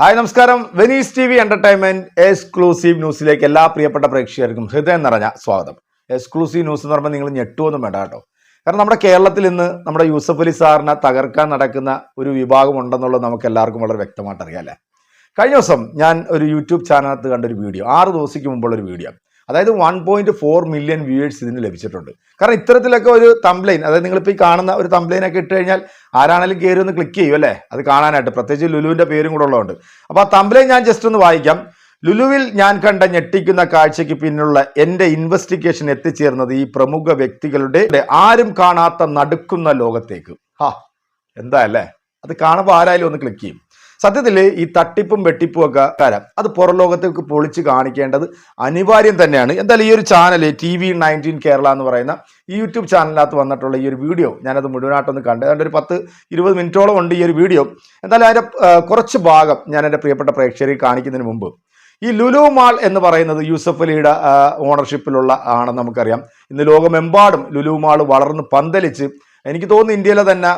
Hi നമസ്കാരം. Venice T V entertainment exclusive ന്യൂസിലേക്ക് എല്ലാ പ്രിയപ്പെട്ട പ്രേക്ഷകർക്കും ഹൃദയം നിറഞ്ഞ സ്വാഗതം. എക്സ്ക്ലൂസീവ് ന്യൂസ് എന്ന് പറയുമ്പോൾ നിങ്ങൾ ഞെട്ടുമൊന്നും വേണ്ട കേട്ടോ. കാരണം നമ്മുടെ കേരളത്തിൽ ഇന്ന് നമ്മുടെ യൂസഫ് അലി സാറിനെ തകർക്കാൻ നടക്കുന്ന ഒരു വിഭാഗം ഉണ്ടെന്നുള്ളത് നമുക്ക് എല്ലാവർക്കും വളരെ വ്യക്തമായിട്ട് അറിയാം അല്ലേ? കഴിഞ്ഞ ദിവസം ഞാൻ ഒരു യൂട്യൂബ് ചാനലിനകത്ത് കണ്ടൊരു വീഡിയോ ആറ് ദിവസത്തേക്ക് മുമ്പുള്ള ഒരു വീഡിയോ. അതായത് one point four million viewers ഇതിന് ലഭിച്ചിട്ടുണ്ട്. കാരണം ഇത്തരത്തിലൊക്കെ ഒരു തംപ്ലൈൻ അതായത് നിങ്ങളിപ്പോൾ ഈ കാണുന്ന ഒരു തംബ്ലൈനൊക്കെ ഇട്ട് കഴിഞ്ഞാൽ ആരാണെങ്കിലും കയറി ഒന്ന് ക്ലിക്ക് ചെയ്യും അല്ലേ? അത് കാണാനായിട്ട്. പ്രത്യേകിച്ച് ലുലുവിന്റെ പേരും കൂടെ ഉള്ളതുകൊണ്ട്. അപ്പോൾ ആ തംപ്ലൈൻ ഞാൻ ജസ്റ്റ് ഒന്ന് വായിക്കാം. ലുലുവിൽ ഞാൻ കണ്ട ഞെട്ടിക്കുന്ന കാഴ്ചയ്ക്ക് പിന്നിലുള്ള എന്റെ ഇൻവെസ്റ്റിഗേഷൻ എത്തിച്ചേർന്നത് ഈ പ്രമുഖ വ്യക്തികളുടെ ആരും കാണാത്ത നടുക്കുന്ന ലോകത്തേക്ക്. ഹാ എന്താ അല്ലേ? അത് കാണുമ്പോൾ ആരായാലും ഒന്ന് ക്ലിക്ക് ചെയ്യും. സത്യത്തിൽ ഈ തട്ടിപ്പും വെട്ടിപ്പും ഒക്കെ കാര്യം അത് പുറം ലോകത്തേക്ക് പൊളിച്ച് കാണിക്കേണ്ടത് അനിവാര്യം തന്നെയാണ്. എന്തായാലും ഈ ഒരു channel T V nineteen Kerala എന്ന് പറയുന്ന ഈ യൂട്യൂബ് ചാനലിനകത്ത് വന്നിട്ടുള്ള ഈ ഒരു വീഡിയോ ഞാനത് മുഴുവനായിട്ടൊന്ന് കണ്ട് അതുകൊണ്ട് ഒരു പത്ത് ഇരുപത് മിനിറ്റോളം ഉണ്ട് ഈ ഒരു വീഡിയോ. എന്തായാലും അതിന്റെ കുറച്ച് ഭാഗം ഞാൻ എന്റെ പ്രിയപ്പെട്ട പ്രേക്ഷകരെ കാണിക്കുന്നതിന് മുമ്പ്. ഈ ലുലു മാൾ എന്ന് പറയുന്നത് യൂസഫ് അലിയുടെ ഓണർഷിപ്പിലുള്ള ആണെന്ന് നമുക്കറിയാം. ഇന്ന് ലോകമെമ്പാടും ലുലു മാൾ വളർന്ന് പന്തലിച്ച് എനിക്ക് തോന്നുന്നു ഇന്ത്യയിലെ തന്നെ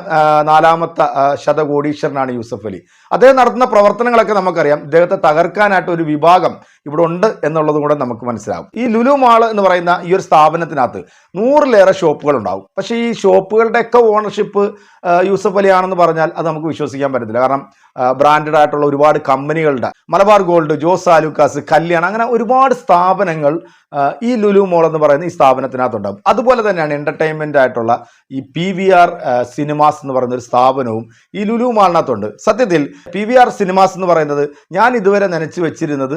നാലാമത്തെ ശതകോടീശ്വരനാണ് യൂസഫ് അലി. അദ്ദേഹം നടത്തുന്ന പ്രവർത്തനങ്ങളൊക്കെ നമുക്കറിയാം. അദ്ദേഹത്തെ തകർക്കാനായിട്ട് ഒരു വിഭാഗം ഇവിടെ ഉണ്ട് എന്നുള്ളതും കൂടെ നമുക്ക് മനസ്സിലാവും. ഈ ലുലു മാൾ എന്ന് പറയുന്ന ഈ ഒരു സ്ഥാപനത്തിനകത്ത് നൂറിലേറെ ഷോപ്പുകൾ ഉണ്ടാവും. പക്ഷേ ഈ ഷോപ്പുകളുടെയൊക്കെ ഓണർഷിപ്പ് യൂസഫ് അലി ആണെന്ന് പറഞ്ഞാൽ അത് നമുക്ക് വിശ്വസിക്കാൻ പറ്റത്തില്ല. കാരണം ബ്രാൻഡഡ് ആയിട്ടുള്ള ഒരുപാട് കമ്പനികളുടെ മലബാർ ഗോൾഡ് ജോസ് ആലുക്കാസ് കല്യാൺ അങ്ങനെ ഒരുപാട് സ്ഥാപനങ്ങൾ ഈ ലുലു മോൾ എന്ന് പറയുന്ന ഈ സ്ഥാപനത്തിനകത്ത് ഉണ്ടാവും അതുപോലെ തന്നെയാണ് എന്റർടൈൻമെന്റ് ആയിട്ടുള്ള ഈ പി വി ആർ സിനിമാസ് എന്ന് പറയുന്ന ഒരു സ്ഥാപനവും ഈ ലുലു മാളിനകത്തുണ്ട്. സത്യത്തിൽ പി വി ആർ സിനിമാസ് എന്ന് പറയുന്നത് ഞാൻ ഇതുവരെ നനച്ചു വെച്ചിരുന്നത്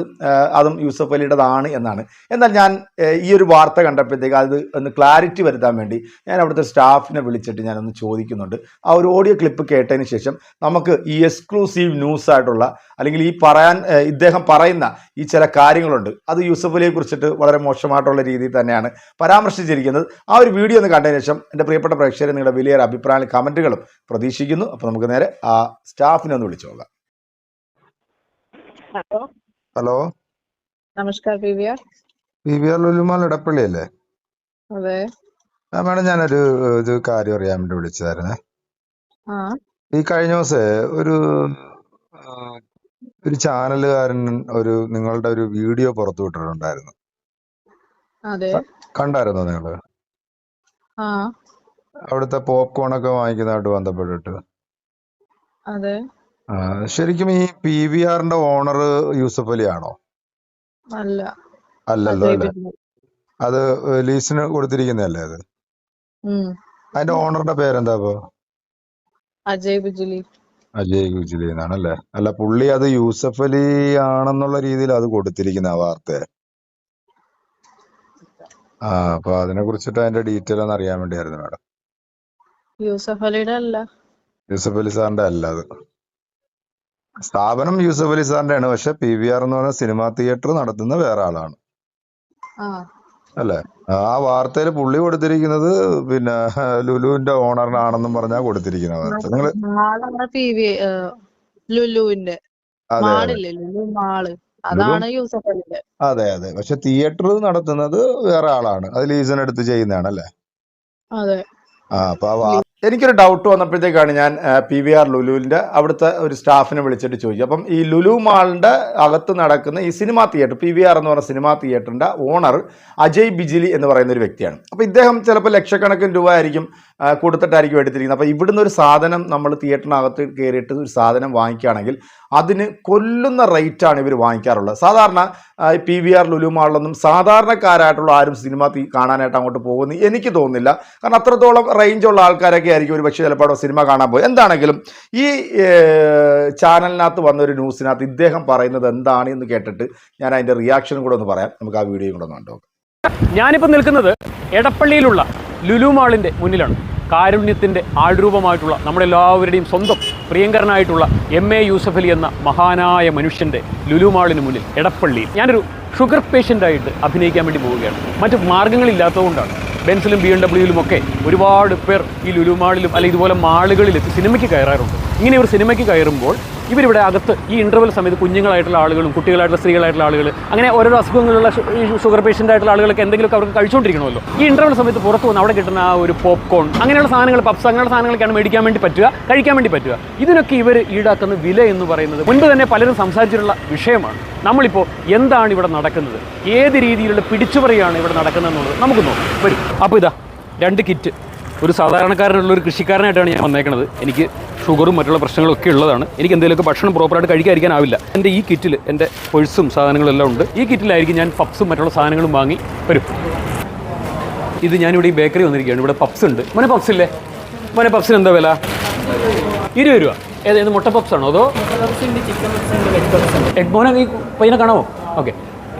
അതും യൂസഫ് അലിയുടേതാണ് എന്നാണ്. എന്നാൽ ഞാൻ ഈ ഒരു വാർത്ത കണ്ടപ്പോഴത്തേക്ക് അത് ഒന്ന് ക്ലാരിറ്റി വരുത്താൻ വേണ്ടി ഞാൻ അവിടുത്തെ സ്റ്റാഫിനെ വിളിച്ചിട്ട് ഞാനൊന്ന് ചോദിക്കുന്നുണ്ട്. ആ ഒരു ഓഡിയോ ക്ലിപ്പ് കേട്ടതിന് ശേഷം നമുക്ക് ഈ എക്സ്ക്ലൂസീവ് ന്യൂസ് ആയിട്ടുള്ള അല്ലെങ്കിൽ ഈ പറയാൻ ഇദ്ദേഹം പറയുന്ന ഈ ചില കാര്യങ്ങളുണ്ട്. അത് യൂസഫ് അലിയെ കുറിച്ചിട്ട് വളരെ മോശമായിട്ടുള്ള രീതിയിൽ തന്നെയാണ് പരാമർശിച്ചിരിക്കുന്നത്. ആ ഒരു വീഡിയോ ഒന്ന് കണ്ടതിന് ശേഷം എന്റെ പ്രിയപ്പെട്ട പ്രേക്ഷകരെ നിങ്ങളുടെ വലിയ അഭിപ്രായങ്ങളും കമന്റുകളും പ്രതീക്ഷിക്കുന്നു. അപ്പോൾ നമുക്ക് നേരെ ആ സ്റ്റാഫിനെ ഒന്ന് വിളിച്ചു ഹലോ. ഹലോ. നമസ്കാർ P V R P V R Lulu mall Edappally അല്ലേ അതെ മാഡം ഞാനൊരു ഇത് കാര്യം അറിയാൻ വേണ്ടി വിളിച്ചതായിരുന്നേ. ഈ കഴിഞ്ഞ ദിവസേ ഒരു ഒരു ചാനലുകാരൻ ഒരു നിങ്ങളുടെ ഒരു വീഡിയോ പുറത്തു വിട്ടിട്ടുണ്ടായിരുന്നു. അതെ. കണ്ടായിരുന്നോ നിങ്ങൾ? അവിടുത്തെ പോപ്കോൺ ഒക്കെ വാങ്ങിക്കുന്നതായിട്ട് ബന്ധപ്പെട്ടിട്ട്. ശരിക്കും ഈ പി വി ആറിന്റെ ഓണർ യൂസഫ് അലി ആണോ അല്ലല്ലോ അല്ലേ? അത് ലീസിന് കൊടുത്തിരിക്കുന്നതല്ലേ അത്? അതിന്റെ ഓണറുടെ പേരെന്താ അപ്പോ അജയ് ബിജുലി അജയ് ഗുജ്ലി എന്നാണല്ലേ? അല്ല പുള്ളി അത് യൂസഫ് അലി ആണെന്നുള്ള രീതിയിൽ അത് കൊടുത്തിരിക്കുന്ന ആ വാർത്ത. ആ അപ്പൊ അതിനെ കുറിച്ചിട്ട് അതിന്റെ ഡീറ്റെയിൽ ഒന്ന് അറിയാൻ വേണ്ടിയായിരുന്നു മാഡം. യൂസഫ് അലിയുടെ അല്ല. യൂസഫ് അലി സാറിന്റെ അല്ല അത്. സ്ഥാപനം യൂസഫ് അലി സാറിന്റെ ആണ് പക്ഷെ പി വി ആർ എന്ന് പറഞ്ഞ സിനിമാ തിയേറ്റർ നടത്തുന്ന വേറെ ആളാണ്. അല്ലെ? ആ വാർത്തയിൽ പുള്ളി കൊടുത്തിരിക്കുന്നത് പിന്നെ ലുലുവിന്റെ ഓണറിനാണെന്നും പറഞ്ഞാ കൊടുത്തിരിക്കുന്ന വാർത്ത നിങ്ങൾ ലുലുവിന്റെ. അതാണ് യൂസഫ് അതെ അതെ. പക്ഷെ തിയേറ്റർ നടത്തുന്നത് വേറെ ആളാണ്. അത് ലീസൺ എടുത്ത് ചെയ്യുന്നതാണ് അല്ലേ? അതെ. ആ അപ്പൊ ആ എനിക്കൊരു ഡൗട്ട് വന്നപ്പോഴത്തേക്കാണ് ഞാൻ പി വി ആർ ലുലുവിന്റെ അവിടുത്തെ ഒരു സ്റ്റാഫിനെ വിളിച്ചിട്ട് ചോദിച്ചു അപ്പം ഈ ലുലു മാളിന്റെ അകത്ത് നടക്കുന്ന ഈ cinema theatre P V R എന്ന് പറഞ്ഞ സിനിമാ തിയേറ്ററിന്റെ ഓണർ അജയ് ബിജിലി എന്ന് പറയുന്ന ഒരു വ്യക്തിയാണ്. അപ്പോൾ ഇദ്ദേഹം ചിലപ്പോൾ ലക്ഷക്കണക്കിന് രൂപ ആയിരിക്കും കൊടുത്തിട്ടായിരിക്കും എടുത്തിരിക്കുന്നത്. അപ്പോൾ ഇവിടുന്ന് ഒരു സാധനം നമ്മൾ തിയേറ്ററിനകത്ത് കയറിയിട്ട് ഒരു സാധനം വാങ്ങിക്കുകയാണെങ്കിൽ അതിന് കൊല്ലുന്ന റേറ്റാണ് ഇവർ വാങ്ങിക്കാറുള്ളത്. സാധാരണ പി വി ആർ ലുലുമാളിലൊന്നും സാധാരണക്കാരായിട്ടുള്ള ആരും സിനിമ കാണാനായിട്ട് അങ്ങോട്ട് പോകുന്നു. എനിക്ക് തോന്നുന്നില്ല. കാരണം അത്രത്തോളം റേഞ്ചുള്ള ആൾക്കാരൊക്കെ ആയിരിക്കും ഒരു പക്ഷേ ചിലപ്പോൾ സിനിമ കാണാൻ പോയി എന്താണെങ്കിലും ഈ ചാനലിനകത്ത് വന്നൊരു ന്യൂസിനകത്ത് ഇദ്ദേഹം പറയുന്നത് എന്താണ് എന്ന് കേട്ടിട്ട് ഞാൻ അതിന്റെ റിയാക്ഷനും കൂടെ ഒന്ന് പറയാം. നമുക്ക് ആ വീഡിയോയും കൂടെ ഒന്ന് കണ്ടു നോക്കാം. ഞാനിപ്പോൾ നിൽക്കുന്നത് എടപ്പള്ളിയിലുള്ള ലുലു മാളിന്റെ മുന്നിലാണ്. കാരുണ്യത്തിന്റെ ആൾരൂപമായിട്ടുള്ള നമ്മളെല്ലാവരുടെയും സ്വന്തം പ്രിയങ്കരനായിട്ടുള്ള എം എ യൂസഫലി എന്ന മഹാനായ മനുഷ്യന്റെ ലുലുമാളിന് മുന്നിൽ എടപ്പള്ളിയിൽ ഞാനൊരു ഷുഗർ പേഷ്യന്റായിട്ട് അഭിനയിക്കാൻ വേണ്ടി പോവുകയാണ്. മറ്റു മാർഗങ്ങളില്ലാത്തതുകൊണ്ടാണ്. ബെൻസിലും ബി എം ഡബ്ല്യൂയിലും ഒക്കെ ഒരുപാട് പേർ ഈ ലുലുമാളിലും അല്ലെങ്കിൽ ഇതുപോലെ മാളുകളിലെത്തി സിനിമയ്ക്ക് കയറാറുണ്ട്. ഇങ്ങനെ ഒരു സിനിമയ്ക്ക് കയറുമ്പോൾ ഇവരിവിടെ അകത്ത് ഈ ഇന്റർവെൽ സമയത്ത് കുഞ്ഞുങ്ങളായിട്ടുള്ള ആളുകളും കുട്ടികളായിട്ടുള്ള സ്ത്രീകളായിട്ടുള്ള ആളുകൾ അങ്ങനെ ഓരോ അസുഖങ്ങളുള്ള ഈ ഷുഗർ പേഷ്യന്റ് ആയിട്ടുള്ള ആളുകളൊക്കെ എന്തെങ്കിലുമൊക്കെ അവർക്ക് കഴിച്ചുകൊണ്ടിരിക്കണമല്ലോ ഈ ഇന്റർവെൽ സമയത്ത് പുറത്ത് വന്ന് അവിടെ കിട്ടുന്ന ആ ഒരു പോപ്കോൺ അങ്ങനെയുള്ള സാധനങ്ങൾ പപ്സ് അങ്ങനെയുള്ള സാധനങ്ങളൊക്കെയാണ് മേടിക്കാൻ വേണ്ടി പറ്റുക കഴിക്കാൻ വേണ്ടി പറ്റുക. ഇതിനൊക്കെ ഇവർ ഈടാക്കുന്ന വില എന്ന് പറയുന്നത് മുൻപ് തന്നെ പലരും സംസാരിച്ചിട്ടുള്ള വിഷയമാണ്. നമ്മളിപ്പോൾ എന്താണ് ഇവിടെ നടക്കുന്നത്? ഏത് രീതിയിലുള്ള പിടിച്ചുപറിയാണ് ഇവിടെ നടക്കുന്നത് എന്നുള്ളത് നമുക്ക് നോക്കാം. വരും. അപ്പോൾ ഇതാ രണ്ട് കിറ്റ് ഒരു സാധാരണക്കാരനുള്ള ഒരു കൃഷിക്കാരനായിട്ടാണ് ഞാൻ വന്നേക്കുന്നത് എനിക്ക് ഷുഗറും മറ്റുള്ള പ്രശ്നങ്ങളൊക്കെ ഉള്ളതാണ്. എനിക്ക് എന്തെങ്കിലുമൊക്കെ ഭക്ഷണം പ്രോപ്പറായിട്ട് കഴിക്കാതിരിക്കാനാവില്ല. എന്റെ ഈ കിറ്റിൽ എന്റെ പൊഴ്സും സാധനങ്ങളും എല്ലാം ഉണ്ട്. ഈ കിറ്റിലായിരിക്കും ഞാൻ പപ്സും മറ്റുള്ള സാധനങ്ങളും വാങ്ങി വരും. ഇത് ഞാനിവിടെ ഈ ബേക്കറി വന്നിരിക്കുകയാണ്. ഇവിടെ പപ്സ് ഉണ്ട്. മോനെ പപ്സ് ഇല്ലേ? മോനെ പപ്സിന് എന്താ വില? ഇരുപത് രൂപ. ഏത് ഏത് മുട്ട പപ്സ് ആണോ അതോ? എഗ് മോനെ പയ്യനെ കാണാമോ? ഓക്കെ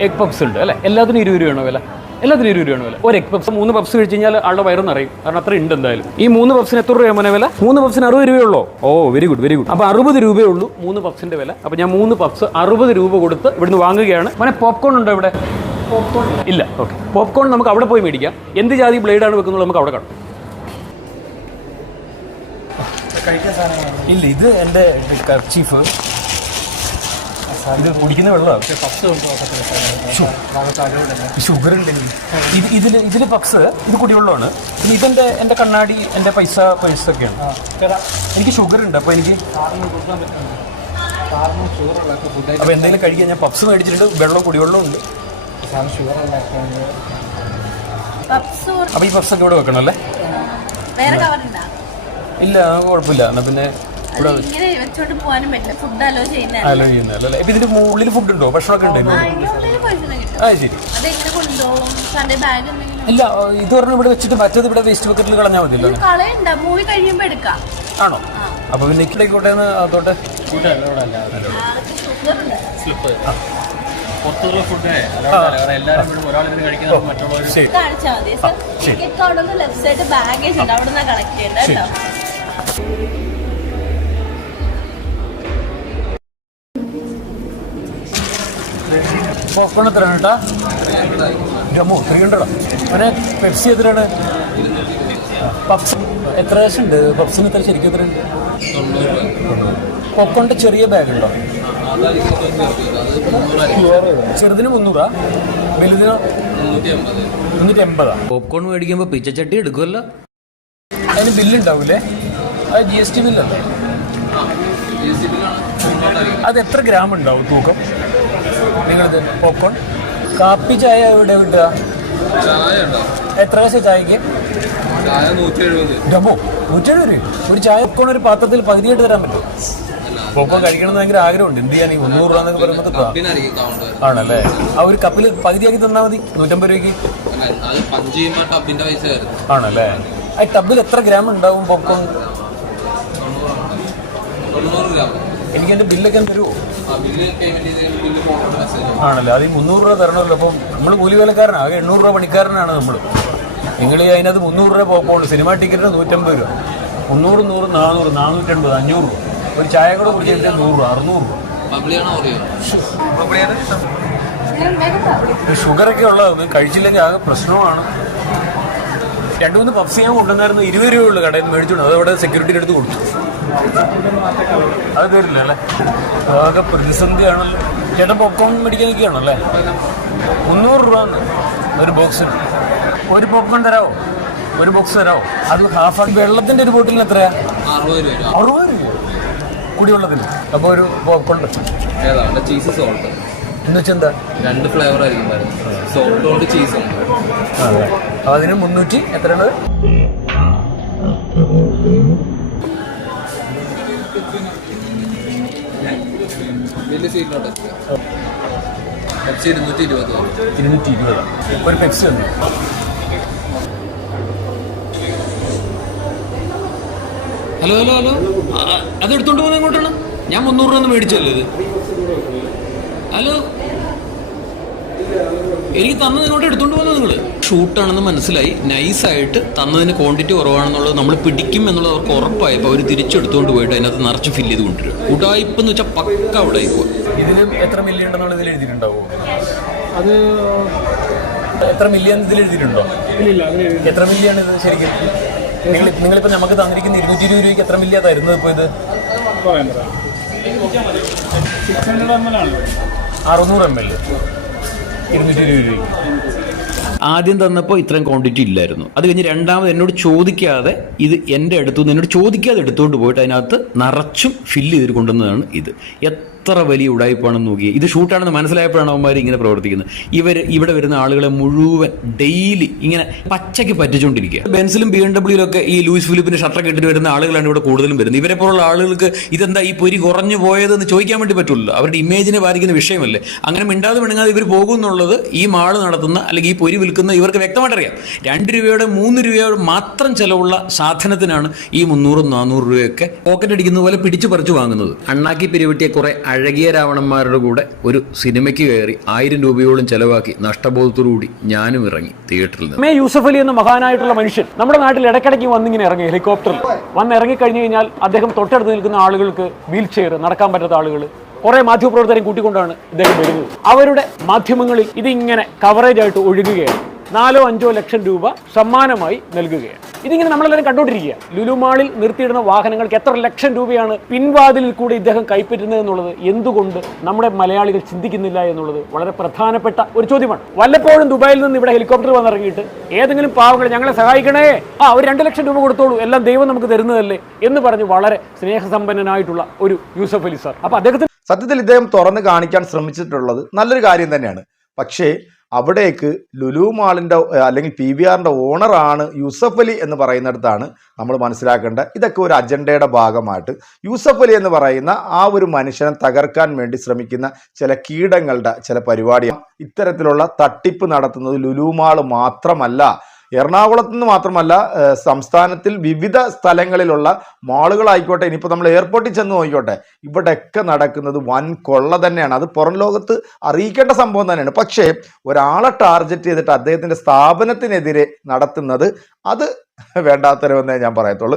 എഗ് പപ്സ് ഉണ്ട് അല്ലേ? എല്ലാത്തിനും ഇരുപത് രൂപയാണോ വില? എല്ലാത്തിനും ഇരുപത് രൂപയാണ് വില. ഒരു എഗ് പപ്സ് മൂന്ന് പപ്സ് കഴിച്ച് കഴിഞ്ഞാൽ ആളുടെ വയറും നിറയും. കാരണം അത്ര ഉണ്ട് എന്തായാലും. ഈ മൂന്ന് പപ്സിന് എത്ര രൂപയാണ് മോനെ വില? മൂന്ന് പപ്സിന് അറുപത് രൂപയുള്ളൂ oh very good very good അപ്പോൾ അറുപത് രൂപയേ ഉള്ളൂ മൂന്ന് പപ്സിന്റെ വില. അപ്പോൾ ഞാൻ മൂന്ന് പപ്സ് അറുപത് രൂപ കൊടുത്ത് ഇവിടുന്ന് വാങ്ങുകയാണ്. മോനെ പോപ്കോൺ ഉണ്ടോ ഇവിടെ? പോപ്കോൺ ഇല്ല. ഓക്കെ പോപ്കോൺ നമുക്ക് അവിടെ പോയി മേടിക്കാം. എന്ത് ജാതി ബ്ലേഡാണ് വെക്കുന്നത് നമുക്ക് അവിടെ കാണാം. ഇല്ല ഇത് എന്റെ ചീഫ് ഇത് കുടിക്കുന്ന വെള്ളമാണ് ഷുഗർ ഉണ്ടെങ്കിൽ ഇത് ഇതിൽ ഇതിൽ പക്സ് ഇത് കുടിവെള്ളമാണ് പിന്നെ ഇതെന്റെ എന്റെ കണ്ണാടി എന്റെ പൈസ പൈസ ഒക്കെയാണ് എനിക്ക് ഷുഗർ ഉണ്ട് അപ്പോൾ എനിക്ക് അപ്പോൾ എന്തെങ്കിലും കഴിക്കാൻ ഞാൻ പപ്സ് മേടിച്ചിട്ടുണ്ട് വെള്ളം കുടിവെള്ളം ഉണ്ട്. അപ്പോൾ ഈ പപ്സ് ഒക്കെ ഇവിടെ വെക്കണം അല്ലേ ഇല്ല. കുഴപ്പമില്ല. എന്നാൽ പിന്നെ ഇവിടെ വെച്ചോണ്ട് പോകാനും പറ്റില്ല. ഫുഡ് അലോ ചെയ്യുന്ന അലോ അല്ലേ? ഇപ്പൊ ഇതിന്റെ ഉള്ളിൽ ഫുഡ് ഉണ്ടോ? ഭക്ഷണമൊക്കെ ഉണ്ടോ ആ ശരി. അതെങ്ങനെ കൊണ്ടുപോകും? സൺഡേ ബാഗ് ഇല്ല ഇത് പറഞ്ഞു ഇവിടെ വെച്ചിട്ട് മറ്റേത് ഇവിടെ വേസ്റ്റ് ബക്കറ്റിൽ കളഞ്ഞാൽ മതിയല്ലോ കളയണ്ട. മൂവി കഴിയുമ്പോ എടുക്കാം. ആണോ? അപ്പോൾ പിന്നെ ഷുഗർ ഉണ്ട്. പുറത്തുള്ള ഫുഡ് എല്ലാവരും കൂടി ഒരാളിങ്ങനെ കഴിക്കുന്ന മറ്റുള്ളവർ ലെഫ്റ്റ് സൈഡ് ബാഗേജ് ഉണ്ട്. അവിടെ നിന്നാണ് കളക്ട് കേട്ടോ. പോപ്കോൺ എത്രയാണ് കേട്ടാ. ജമ്മു ത്രീ ഹൺഡ്രഡോ പിന്നെ പെപ്സി എത്രയാണ് പപ്സ് എത്ര ഉണ്ട്? പപ്സിന് എത്ര ശരിക്കും എത്ര ഉണ്ട്? പോപ്കോണിന്റെ ചെറിയ ബാഗ് ഉണ്ടോ? ചെറുതിന് മുന്നൂറാ? വലുതിനോ മുന്നൂറ്റി എൺപതാ പോപ്കോൺ മേടിക്കുമ്പോൾ പിച്ചച്ചട്ടി എടുക്കുമല്ലോ അതിന് ബില്ലുണ്ടാവൂലേ? അത് ജി എസ് ടി ബില്ലല്ലേ? അത് എത്ര ഗ്രാം ഉണ്ടാവും തൂക്കം? നിങ്ങളിത് പോപ്കോൺ കാപ്പി ചായ ഇവിടെ കിട്ടുക? എത്ര പൈസ ചായക്ക്? ഡബോ നൂറ്റി എഴുപത് രൂപ. ഒരു ചായ പോപ്കോൺ ഒരു പാത്രത്തിൽ പകുതിയായിട്ട് തരാൻ പറ്റും പോപ്കോൺ കഴിക്കണം എന്ന് ഭയങ്കര ആഗ്രഹമുണ്ട്. എന്ത് ചെയ്യാൻ മുന്നൂറ് രൂപ എന്നൊക്കെ പറയുമ്പോൾ ആണല്ലേ? ആ ഒരു കപ്പിൽ പകുതിയാക്കി തന്നാൽ മതി. നൂറ്റമ്പത് രൂപയ്ക്ക്. ആണല്ലേ? ആ ടബിൽ എത്ര ഗ്രാം ഉണ്ടാവും പോപ്കോൺ തൊണ്ണൂറ് ഗ്രാം. എനിക്ക് എന്റെ ബില്ലൊക്കെ തരുമോ ആണല്ലേ? അത് ഈ മുന്നൂറ് രൂപ തരണമല്ലോ. അപ്പം നമ്മൾ കൂലി വേലക്കാരനാണ് ആകെ എണ്ണൂറ് രൂപ പണിക്കാരനാണ് നമ്മൾ നിങ്ങൾ അതിനകത്ത് മുന്നൂറ് രൂപ പോകുമ്പോൾ സിനിമ ടിക്കറ്റിന് നൂറ്റമ്പത് രൂപ. മുന്നൂറ് നൂറ് നാനൂറ് നാനൂറ്റമ്പത് അഞ്ഞൂറ് രൂപ. ഒരു ചായ കൂടെ കുടിച്ചിട്ട് നൂറ് രൂപ അറുന്നൂറ് രൂപ. ഷുഗറൊക്കെ ഉള്ളത്. കഴിച്ചില്ലെങ്കിൽ ആകെ പ്രശ്നമാണ്. രണ്ടു മൂന്ന് പപ്സ് ഞാൻ കൊണ്ടുവന്നായിരുന്നു. ഇരുപത് രൂപ ഉള്ളു കടയിൽ നിന്ന് മേടിച്ചോണ്ട് അതവിടെ അവിടെ സെക്യൂരിറ്റിയുടെ അടുത്ത് കൊടുത്തു. അത് തരില്ല അല്ലേ? ആകെ പ്രതിസന്ധിയാണല്ലോ. ചേട്ടൻ പോപ്കോൺ മേടിക്കാൻ നിൽക്കുകയാണല്ലേ മുന്നൂറ് രൂപ ഒരു ബോക്സിന് ഒരു പോപ്കോൺ തരാമോ ഒരു ബോക്സ് തരാമോ അത് ഹാഫ് ആക്കി. വെള്ളത്തിന്റെ ഒരു ബോട്ടിലിന് എത്രയാ? അറുപത് രൂപ അറുപത് രൂപ കുടിവെള്ളത്തിന്. അപ്പോൾ ഒരു പോപ്കോൺ ഏതാണ് ചീസ് സോൾട്ട് എന്ന് വെച്ചാൽ എന്താ? രണ്ട് ഫ്ലേവർ ആയിരിക്കും വരുന്നത് സോൾട്ട് കൊണ്ട് ചീസ് ഉണ്ട് അതെ. അതിന് മുന്നൂറ്റി എത്രയാണ്? ഹലോ ഹലോ ഹലോ അത് എടുത്തോണ്ട് പോകുന്നത് എങ്ങോട്ടാണ്? ഞാൻ മുന്നൂറ് രൂപ ഒന്ന് മേടിച്ചല്ലോ ഇത്? ഹലോ എനിക്ക് തന്നത് ഇങ്ങോട്ട് എടുത്തോണ്ട് പോകുന്നത് നിങ്ങൾ ഷൂട്ടാണെന്ന് മനസ്സിലായി. നൈസായിട്ട് തന്നതിന് ക്വാണ്ടിറ്റി കുറവാണെന്നുള്ളത് നമ്മൾ പിടിക്കും എന്നുള്ളത് അവർക്ക് ഉറപ്പായപ്പോൾ അവർ തിരിച്ചെടുത്തുകൊണ്ട് പോയിട്ട് അതിനകത്ത് നിറച്ച് ഫില്ല് ചെയ്ത് കൊണ്ടുവരും. കൂട്ടായ്പ എന്ന് വെച്ചാൽ പക്ക അവിടെ ആയിപ്പോ എത്ര മില്യൺ ഉണ്ടെന്നുള്ളത് ഇതിൽ എഴുതിയിട്ടുണ്ടാവുമോ അത് എത്ര മില്യൺ ഇതിൽ എഴുതിയിട്ടുണ്ടോ? എത്ര മില്യൺ ഇത് ശരിക്കും? നിങ്ങൾ നിങ്ങളിപ്പോ നമുക്ക് തന്നിരിക്കുന്ന ഇരുന്നൂറ്റി ഇരുപത് രൂപയ്ക്ക് എത്ര മില്യ തരുന്നത് ഇപ്പൊ ഇത്? അറുന്നൂറ് എം എൽ. ആദ്യം തന്നപ്പോൾ ഇത്രയും ക്വാണ്ടിറ്റി ഇല്ലായിരുന്നു. അത് കഴിഞ്ഞ് രണ്ടാമത് എന്നോട് ചോദിക്കാതെ ഇത് എന്റെ അടുത്തു നിന്ന് എന്നോട് ചോദിക്കാതെ എടുത്തുകൊണ്ട് പോയിട്ട് അതിനകത്ത് നിറച്ചും ഫില്ല് ചെയ്ത് കൊണ്ടുവന്നതാണ് ഇത്. എത്ര വലിയ ഉടായ്പാണെന്ന് നോക്കി ഇത് ഷൂട്ടാണെന്ന് മനസ്സിലായപ്പോഴാണ് അവന്മാർ ഇങ്ങനെ പ്രവർത്തിക്കുന്നത്. ഇവർ ഇവിടെ വരുന്ന ആളുകളെ മുഴുവൻ ഡെയിലി ഇങ്ങനെ പച്ചയ്ക്ക് പറ്റിച്ചുകൊണ്ടിരിക്കുക ബെൻസിലും ബി എം ഡബ്ല്യൂലും ഒക്കെ ഈ ലൂയിസ് ഫിലിപ്പിന്റെ ഷട്ടർ കെട്ടിട്ട് വരുന്ന ആളുകളാണ് ഇവിടെ കൂടുതലും വരുന്നത്. ഇവരെ പോലുള്ള ആളുകൾക്ക് ഇതെന്താ ഈ പൊരി കുറഞ്ഞു പോയതെന്ന് ചോദിക്കാൻ വേണ്ടി പറ്റുള്ളൂ അവരുടെ ഇമേജിനെ ബാധിക്കുന്ന വിഷയമല്ലേ. അങ്ങനെ മിണ്ടാതെ മിണങ്ങാതെ ഇവർ പോകും എന്നുള്ളത് ഈ മാൾ നടത്തുന്ന അല്ലെങ്കിൽ ഈ പൊരി വിൽക്കുന്ന ഇവർക്ക് വ്യക്തമായിട്ട് അറിയാം. രണ്ട് രൂപയുടെ മൂന്ന് രൂപയുടെ മാത്രം ചിലവുള്ള സാധനത്തിനാണ് ഈ മുന്നൂറും നാനൂറ് രൂപയൊക്കെ പോക്കറ്റ് അടിക്കുന്ന പോലെ പിടിച്ചു പറിച്ചു വാങ്ങുന്നത്. അണ്ണാക്കി പിരിവെട്ടിയ കുറെ അഴകിയ രാവണന്മാരുടെ കൂടെ ഒരു സിനിമയ്ക്ക് കയറി ആയിരം രൂപയോളം ചെലവാക്കി നഷ്ടബോധത്തോടുകൂടി ഞാനും ഇറങ്ങി തിയേറ്ററിൽ നിന്ന്. യൂസഫ് അലി എന്ന മഹാനായിട്ടുള്ള മനുഷ്യൻ നമ്മുടെ നാട്ടിൽ ഇടയ്ക്കിടയ്ക്ക് വന്നിങ്ങനെ ഇറങ്ങി ഹെലികോപ്റ്ററിൽ. വന്ന് ഇറങ്ങി കഴിഞ്ഞു കഴിഞ്ഞാൽ അദ്ദേഹം തൊട്ടടുത്ത് നിൽക്കുന്ന ആളുകൾക്ക് വീൽ ചെയർ നടക്കാൻ പറ്റാത്ത ആളുകൾ കുറെ മാധ്യമപ്രവർത്തകരെ കൂട്ടിക്കൊണ്ടാണ് ഇദ്ദേഹം വരുന്നത്. അവരുടെ മാധ്യമങ്ങളിൽ ഇതിങ്ങനെ കവറേജ് ആയിട്ട് ഒഴുകുകയാണ്. നാലോ അഞ്ചോ ലക്ഷം രൂപ സമ്മാനമായി നൽകുകയാണ്. ഇതിങ്ങനെ നമ്മളെല്ലാവരും കണ്ടുകൊണ്ടിരിക്കുക ലുലുമാളിൽ നിർത്തിയിടുന്ന വാഹനങ്ങൾക്ക് എത്ര ലക്ഷം രൂപയാണ് പിൻവാതിലിൽ കൂടി ഇദ്ദേഹം കൈപ്പറ്റുന്നത് എന്നുള്ളത്? എന്തുകൊണ്ട് നമ്മുടെ മലയാളികൾ ചിന്തിക്കുന്നില്ല എന്നുള്ളത് വളരെ പ്രധാനപ്പെട്ട ഒരു ചോദ്യമാണ്. വല്ലപ്പോഴും ദുബായിൽ നിന്ന് ഇവിടെ ഹെലികോപ്റ്റർ വന്നിറങ്ങിയിട്ട് ഏതെങ്കിലും പാവങ്ങൾ ഞങ്ങളെ സഹായിക്കണേ. ആ ഒരു രണ്ട് ലക്ഷം രൂപ കൊടുത്തോളൂ. എല്ലാം ദൈവം നമുക്ക് തരുന്നതല്ലേ എന്ന് പറഞ്ഞ് വളരെ സ്നേഹസമ്പന്നനായിട്ടുള്ള ഒരു യൂസഫ് അലി സാർ. അപ്പൊ അദ്ദേഹത്തിന് സത്യത്തിൽ ഇദ്ദേഹം തുറന്ന് കാണിക്കാൻ ശ്രമിച്ചിട്ടുള്ളത് നല്ലൊരു കാര്യം തന്നെയാണ്. പക്ഷേ അവിടേക്ക് ലുലു മാളിന്റെ അല്ലെങ്കിൽ പി വി ആറിന്റെ ഓണറാണ് യൂസഫ് അലി എന്ന് പറയുന്നിടത്താണ് നമ്മൾ മനസ്സിലാക്കേണ്ടത്. ഇതൊക്കെ ഒരു അജണ്ടയുടെ ഭാഗമായിട്ട്. യൂസഫ് അലി എന്ന് പറയുന്ന ആ ഒരു മനുഷ്യനെ തകർക്കാൻ വേണ്ടി ശ്രമിക്കുന്ന ചില കീടങ്ങളുടെ ചില പരിപാടിയാണ് ഇത്തരത്തിലുള്ള തട്ടിപ്പ് നടത്തുന്നത് ലുലു മാൾ മാത്രമല്ല. എറണാകുളത്ത് നിന്ന് മാത്രമല്ല സംസ്ഥാനത്തിൽ വിവിധ സ്ഥലങ്ങളിലുള്ള മാളുകളായിക്കോട്ടെ ഇനിയിപ്പോൾ നമ്മൾ എയർപോർട്ടിൽ ചെന്ന് നോക്കിക്കോട്ടെ ഇവിടെയൊക്കെ നടക്കുന്നത് വൻ കൊള്ള തന്നെയാണ്. അത് പുറം ലോകത്ത് അറിയിക്കേണ്ട സംഭവം തന്നെയാണ്. പക്ഷേ ഒരാളെ ടാർഗറ്റ് ചെയ്തിട്ട് അദ്ദേഹത്തിന്റെ സ്ഥാപനത്തിനെതിരെ നടത്തുന്നത് അത് വേണ്ടാത്തരമെന്നേ ഞാൻ പറയത്തുള്ളൂ.